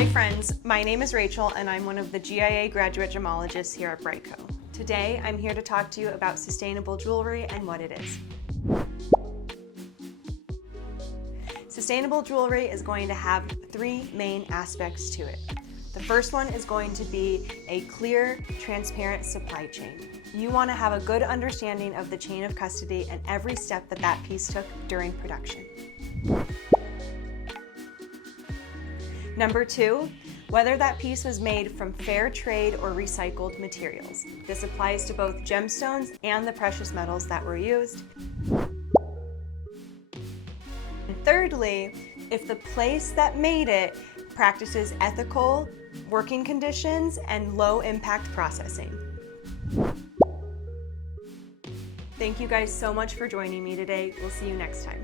Hi friends, my name is Rachel and I'm one of the GIA graduate gemologists here at BriteCo. Today I'm here to talk to you about sustainable jewelry and what it is. Sustainable jewelry is going to have three main aspects to it. The first one is going to be a clear, transparent supply chain. You want to have a good understanding of the chain of custody and every step that that piece took during production. Number two, whether that piece was made from fair trade or recycled materials. This applies to both gemstones and the precious metals that were used. And thirdly, if the place that made it practices ethical working conditions and low impact processing. Thank you guys so much for joining me today. We'll see you next time.